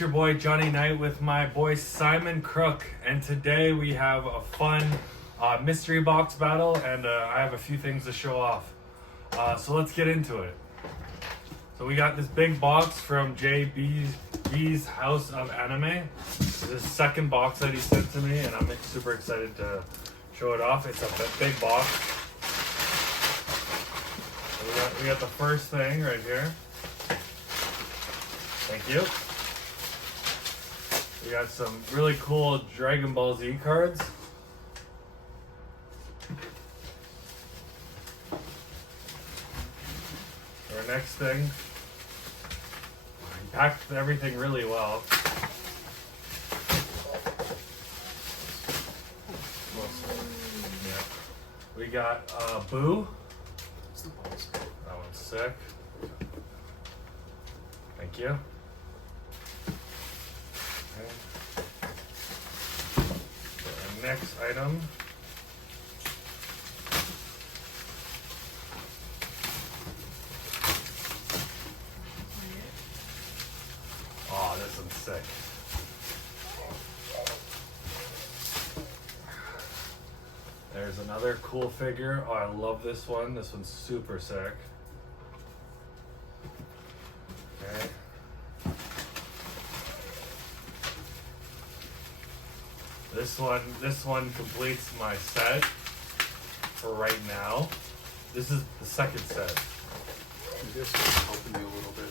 your boy Johnny Knight with my boy Simon Crook, and today we have a fun mystery box battle, and I have a few things to show off. So let's get into it. So we got this big box from JB's House of Anime. This is the second box that he sent to me, and I'm super excited to show it off. It's a big box. So we got the first thing right here. Thank you. We got some really cool Dragon Ball Z cards. Our next thing, he packed everything really well. Yeah. We got Boo. That one's sick. Thank you. Okay. So our next item. Oh, this one's sick. There's another cool figure. Oh, I love this one. This one's super sick. Okay. This one completes my set for right now. This is the second set. Just helping you a little bit.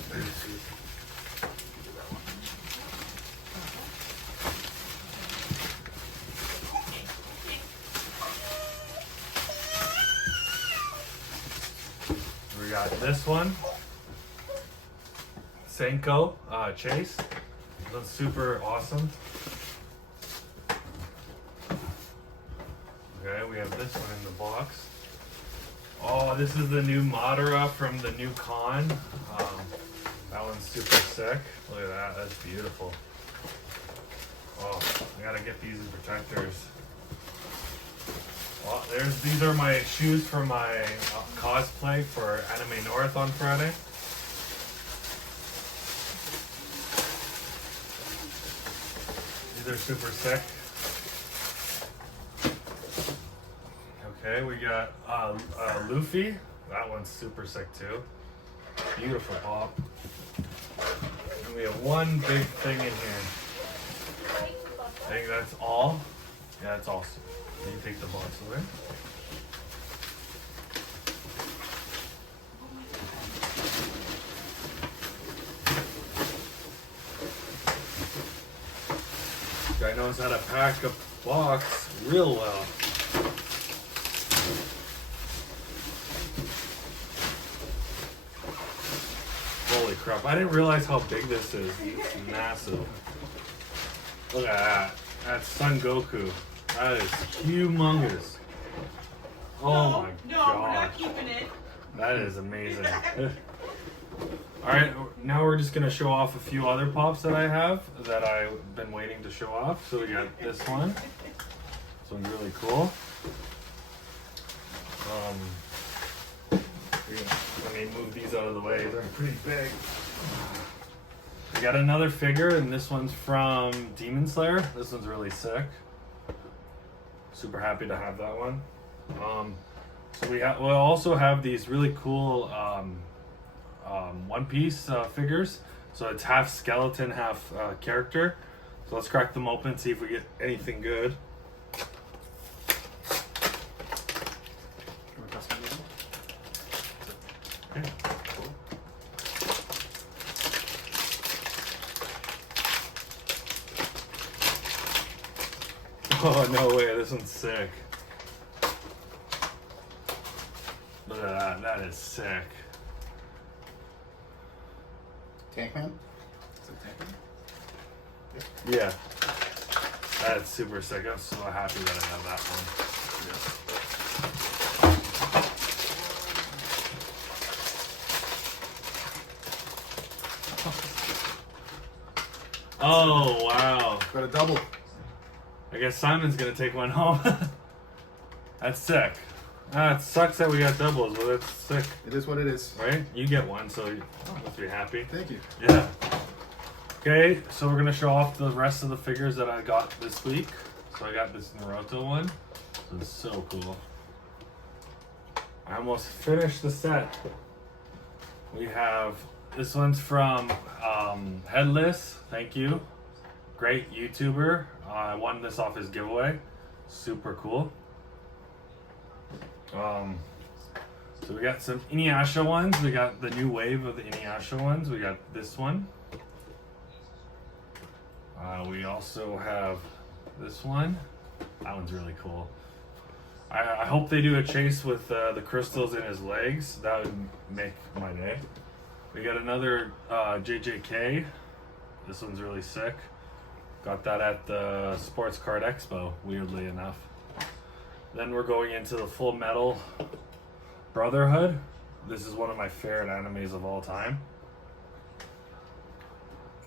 We got this one. Funko Chase. This one's super awesome. Okay, we have this one in the box. Oh, this is the new Madara from the new con. That one's super sick. Look at that, that's beautiful. Oh, I gotta get these protectors. Well, these are my shoes for my cosplay for Anime North on Friday. These are super sick. Okay, we got Luffy. That one's super sick too. Beautiful pop. And we have one big thing in here. I think that's all. Yeah, that's all. You can take the box away. Guy knows how to pack a box real well. Holy crap, I didn't realize how big this is. It's massive. Look at that. That's Son Goku. That is humongous. Oh my god. No, we're not keeping it. That is amazing. Alright, now we're just going to show off a few other pops that I have that I've been waiting to show off. So we got this one. This one's really cool. Let me move these out of the way. They're pretty big. We got another figure, and this one's from Demon Slayer. This one's really sick. Super happy to have that one. So we'll also have these really cool One Piece figures. So it's half skeleton, half character. So let's crack them open and see if we get anything good. Okay. Cool. Oh, no way, this one's sick. Look at that, that is sick. Tankman? Is it Tankman? Yeah. That's super sick. I'm so happy that I have that one. Yeah. Oh, wow. Got a double. I guess Simon's gonna take one home. That's sick. It sucks that we got doubles, but that's sick. It is what it is. Right? You get one, so you must be happy. Thank you. Yeah. Okay, so we're gonna show off the rest of the figures that I got this week. So I got this Naruto one. So it's so cool. I almost finished the set. We have this one's from Headless. Thank you. Great YouTuber. I won this off his giveaway. Super cool. So we got some Inuyasha ones. We got the new wave of the Inuyasha ones. We got this one. We also have this one. That one's really cool. I hope they do a chase with the crystals in his legs. That would make my day. We got another JJK. This one's really sick. Got that at the Sports Card Expo, weirdly enough. Then we're going into the Full Metal Brotherhood. This is one of my favorite animes of all time.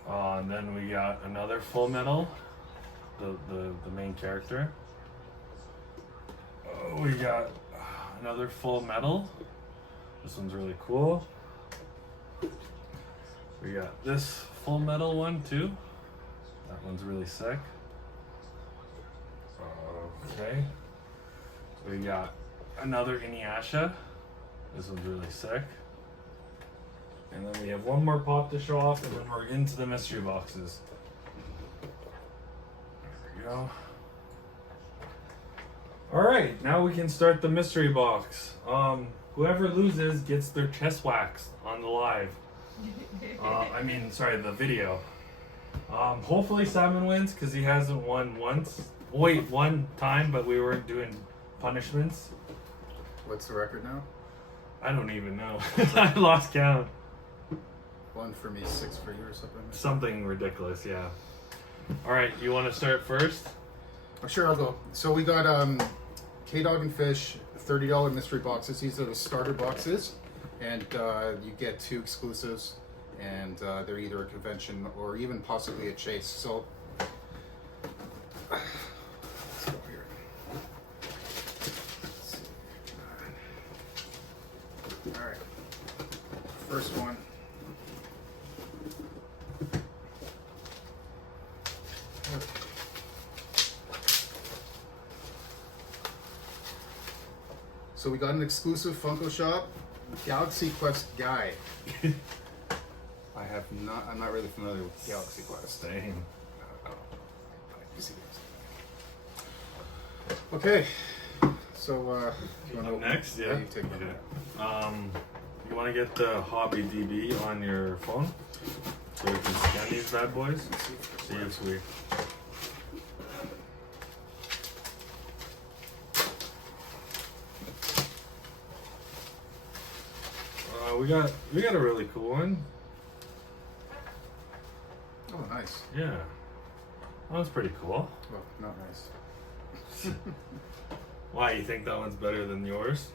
And then we got another Full Metal, the main character. We got another Full Metal. This one's really cool. We got this Full Metal one too. That one's really sick. Okay. We got another Inuyasha. This one's really sick. And then we have one more pop to show off, and then we're into the mystery boxes. There we go. Alright, now we can start the mystery box. Whoever loses gets their chest waxed on the live. The video. Hopefully Simon wins because he hasn't won once. Wait, one time, but we weren't doing punishments. What's the record now? I don't even know. I lost count. 1 for me, 6 for you, or something. Something ridiculous, yeah. Alright, you want to start first? Oh, sure, I'll go. So we got K-Dog and Fish, $30 mystery boxes. These are the starter boxes, and you get 2 exclusives, and they're either a convention or even possibly a chase. So let's go here. Let's see. All right, first one. So we got an exclusive Funko Shop, Galaxy Quest guy. I'm not really familiar with Galaxy Quest. Same. Okay, so you want to next? Yeah. you take one. Okay. You want to get the Hobby DB on your phone so you can scan these bad boys? See if we. We got a really cool one. Oh, nice. Yeah. That one's pretty cool. Well, not nice. Why, you think that one's better than yours?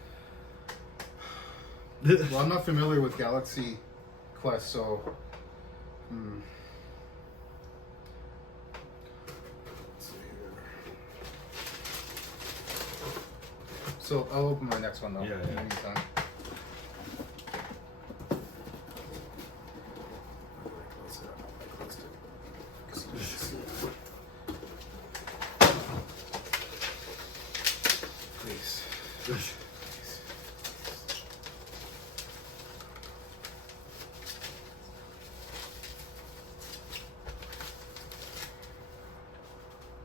Well, I'm not familiar with Galaxy Quest, so let's see here. So I'll open my next one though. Yeah. Anytime.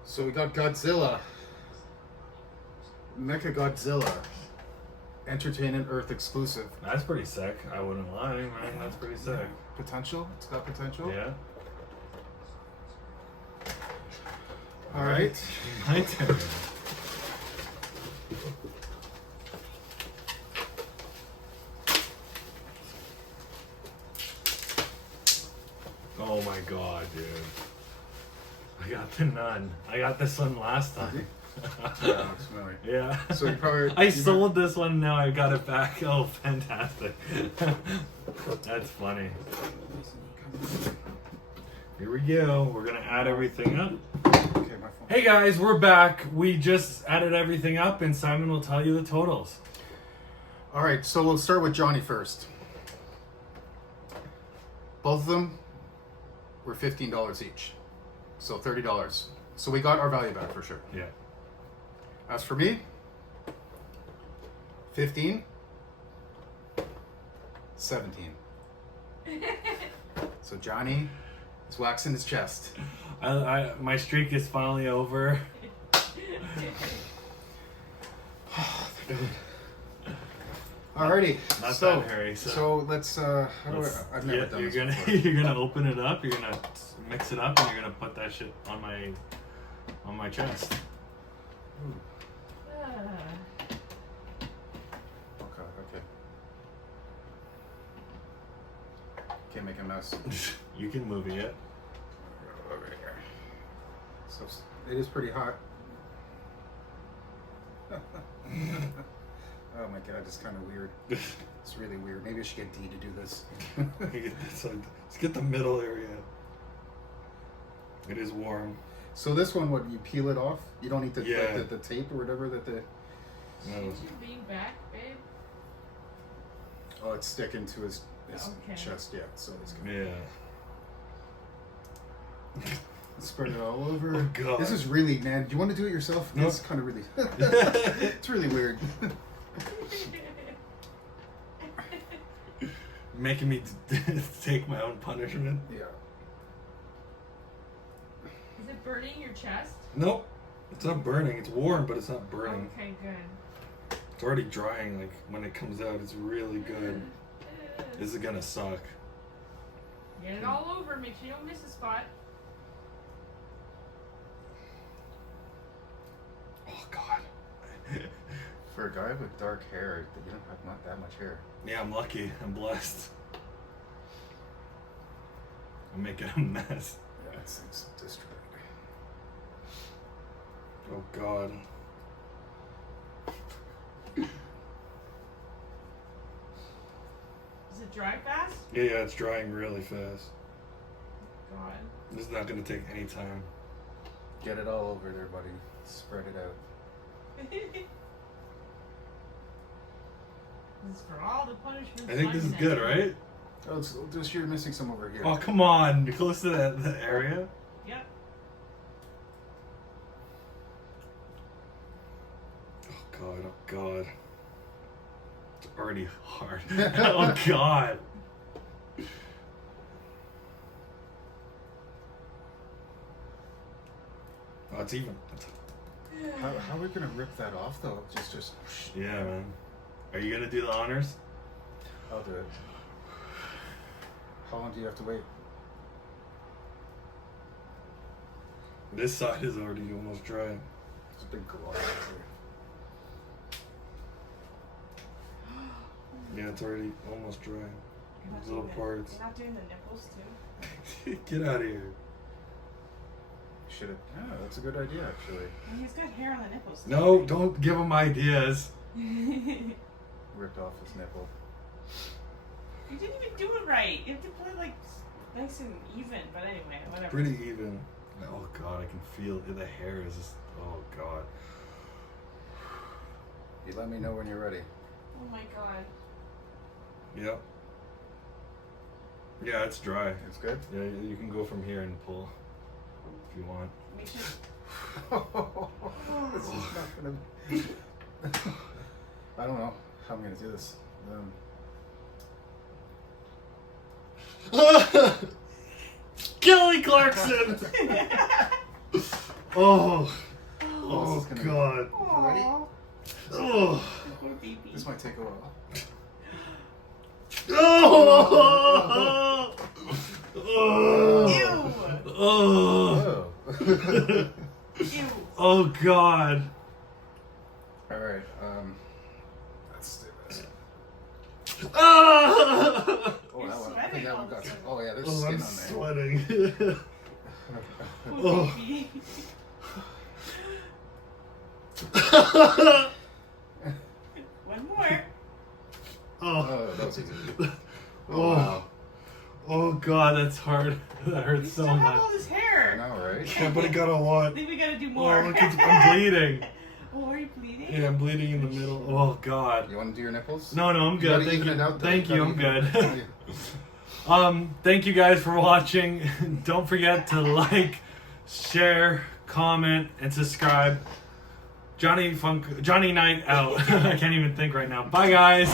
So we got Godzilla, Mecha Godzilla, Entertainment Earth exclusive. That's pretty sick. I wouldn't lie, man. That's pretty sick. Potential. It's got potential. Yeah. All right. My turn. Oh my god, dude. I got the Nun. I got this one last time. Yeah, looks familiar. Yeah. So you probably I sold this one, now I got it back. Oh, fantastic. That's funny. Here we go. We're going to add everything up. Okay, my phone. Hey guys, we're back. We just added everything up and Simon will tell you the totals. All right, so we'll start with Johnny first. Both of them were $15 each. So $30. So we got our value back for sure. Yeah. As for me, 15, 17. So Johnny is waxing his chest. My streak is finally over. Alrighty. Not so, that hairy. So let's. I've never done you're this gonna before. you're gonna open it up. You're gonna mix it up, and you're gonna put that shit on my chest. Okay. Can't make a mess. You can move it. Over here. So it is pretty hot. Oh my god, it's kind of weird. It's really weird. Maybe I should get D to do this. Let's get the middle area. It is warm. So this one, what, you peel it off? You don't need Yeah. the tape or whatever that the... No. Should you being back, babe? Oh, it's sticking to his Okay. chest, yeah. So it's good. Yeah. Spread it all over. Oh, God. This is really, man. Do you want to do it yourself? No. It's kind of really... It's really weird. Making me take my own punishment. Yeah. Is it burning your chest? Nope. It's not burning. It's warm, but it's not burning. Okay, good. It's already drying. Like when it comes out, it's really good. This is gonna suck. Get it all over. Make sure you don't miss a spot. Oh God. For a guy with dark hair, you don't have not that much hair. Yeah, I'm lucky. I'm blessed. I'm making a mess. Yeah, it's destroyed. Oh God. Is it dry fast? Yeah, it's drying really fast. God. This is not gonna take any time. Get it all over there, buddy. Spread it out. This is for all the punishments. I think this is I'm good, getting. right? Oh, it's just you're missing some over here. Oh, come on. You're close to the area. Yep. Oh God, oh God. It's already hard. Oh God. Oh, it's even. How are we gonna rip that off though? Just. Yeah, man. Are you gonna do the honors? I'll do it. How long do you have to wait? This side is already almost dry. It's a big glob Yeah, it's already almost dry. These little parts. You're not doing the nipples too? Get out of here. Should have. Yeah, that's a good idea actually. He's got hair on the nipples too. No, don't give him ideas. Ripped off his nipple. You didn't even do it right. You have to play like nice and even. But anyway, whatever. Pretty even. Oh God, I can feel it. The hair is just. Oh God. You let me know when you're ready. Oh my God. Yep. Yeah, it's dry. It's good. Yeah, you can go from here and pull if you want. Make sure. This is not gonna. I don't know how I'm gonna do this. Kelly Clarkson. Oh. Oh This is gonna be- God. Ready? Oh. Poor baby. This might take a while. Oh. Oh. Ew. Oh. Oh. Ew. Oh God. All right. Let's do this. Ah. Oh, You're that one. I sweating think that all one of got. a sudden. Oh yeah, there's Oh, skin I'm on there. sweating. Poor Oh. baby. One more. Oh. Oh, that was easy. Oh, Oh. wow. Oh God, that's hard. That You hurts still so have much. all this I hair. know, right? Yeah, but it got a lot. I think we gotta do Oh, more. look, I'm bleeding. Oh, are you bleeding? Yeah, I'm bleeding in the middle. Oh God. You want to do your nipples? No, I'm You good. gotta Thank even you. it out, though. Thank You you. I'm gotta good. even it Thank you guys for watching. Don't forget to like, share, comment, and subscribe. Johnny Night out. I can't even think right now. Bye, guys.